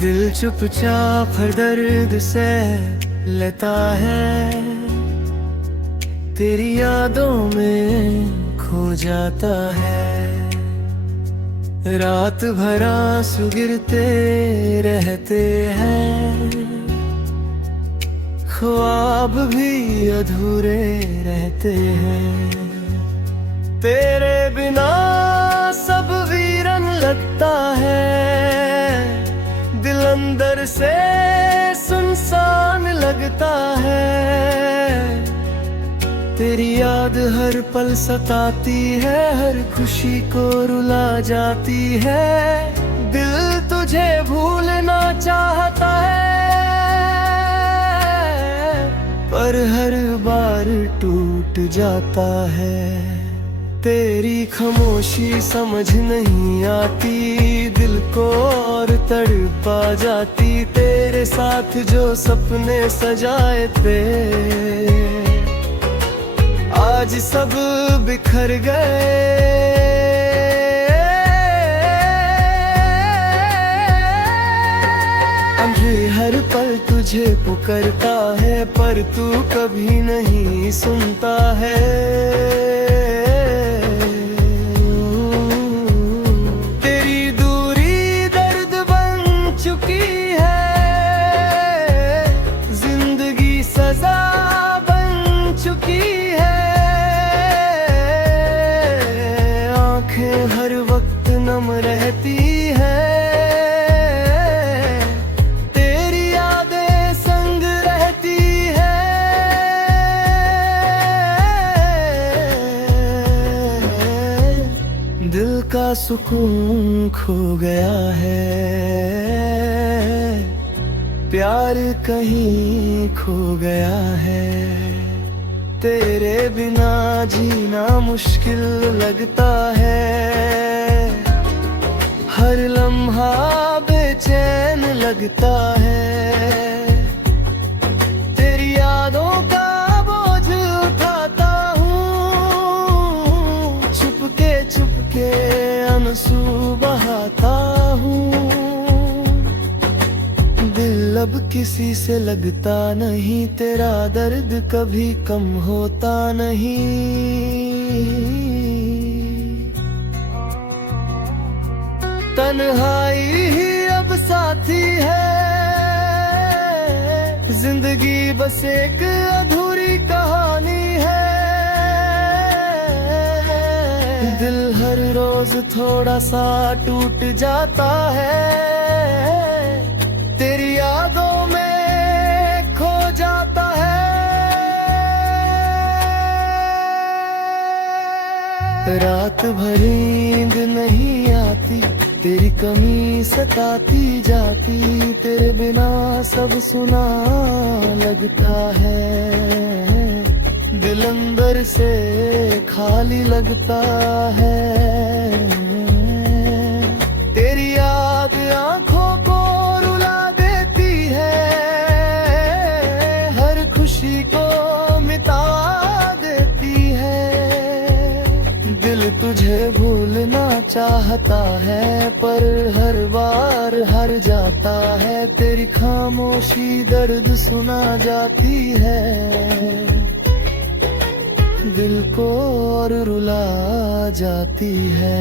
दिल चुपचाप हर दर्द से लेता है, तेरी यादों में खो जाता है। रात भर आंसू गिरते रहते हैं, ख्वाब भी अधूरे रहते हैं। तेरे बिना सब वीरन लगता है, दिल अंदर से सुनसान लगता है। तेरी याद हर पल सताती है, हर खुशी को रुला जाती है। दिल तुझे भूलना चाहता है, पर हर बार टूट जाता है। तेरी खामोशी समझ नहीं आती, दिल को और तड़पा जाती। तेरे साथ जो सपने सजाए थे, आज सब बिखर गए। अंधे हर पल तुझे पुकारता है, पर तू कभी नहीं सुनता है। हर वक्त नम रहती है, तेरी यादें संग रहती है। दिल का सुकून खो गया है, प्यार कहीं खो गया है। तेरे बिना जीना मुश्किल लगता है, हर लम्हा बेचैन लगता है। तेरी यादों का बोझ उठाता हूँ, चुपके आंसू बहाता हूँ। दिल अब किसी से लगता नहीं, तेरा दर्द कभी कम होता नहीं। तन्हाई ही अब साथी है, जिंदगी बस एक अधूरी कहानी है। दिल हर रोज थोड़ा सा टूट जाता है, तेरी यादों में खो जाता है। रात भर नींद नहीं आती, तेरी कमी सताती जाती। तेरे बिना सब सुना लगता है, दिल अंदर से खाली लगता है। तेरी याद आंखों को रुला देती है, हर खुशी को मिटा देती है। दिल तुझे भूलना चाहता है, पर हर बार हार जाता है। तेरी खामोशी दर्द सुना जाती है, दिल को और रुला जाती है।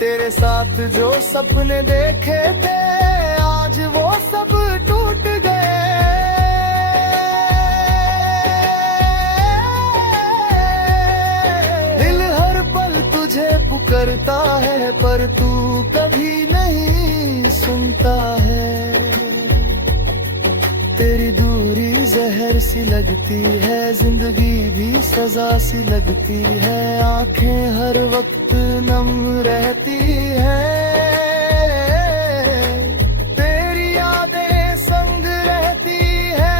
तेरे साथ जो सपने देखे थे, आज वो सब टूट गए। दिल हर पल तुझे पुकारता है, पर तू कभी नहीं सुनता है। तेरी दूरी जहर सी लगती है, जिंदगी भी सजा सी लगती है। आंखें हर वक्त नम रहती है, तेरी यादें संग रहती है।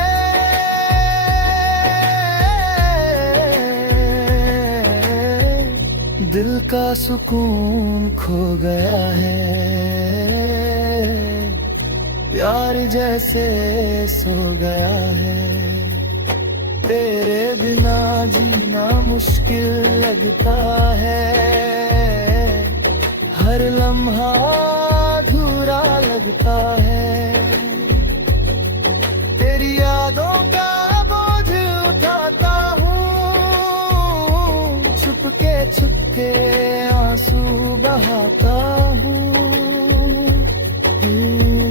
दिल का सुकून खो गया है, प्यार जैसे सो गया है। तेरे बिना जीना मुश्किल लगता है, हर लम्हा अधूरा लगता है। तेरी यादों का बोझ उठाता हूँ, छुपके आंसू बहाता हूँ।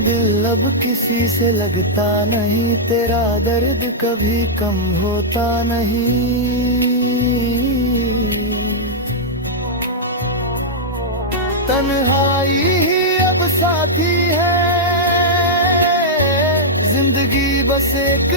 दिल अब किसी से लगता नहीं, तेरा दर्द कभी कम होता नहीं। तन्हाई ही अब साथी है, जिंदगी बस एक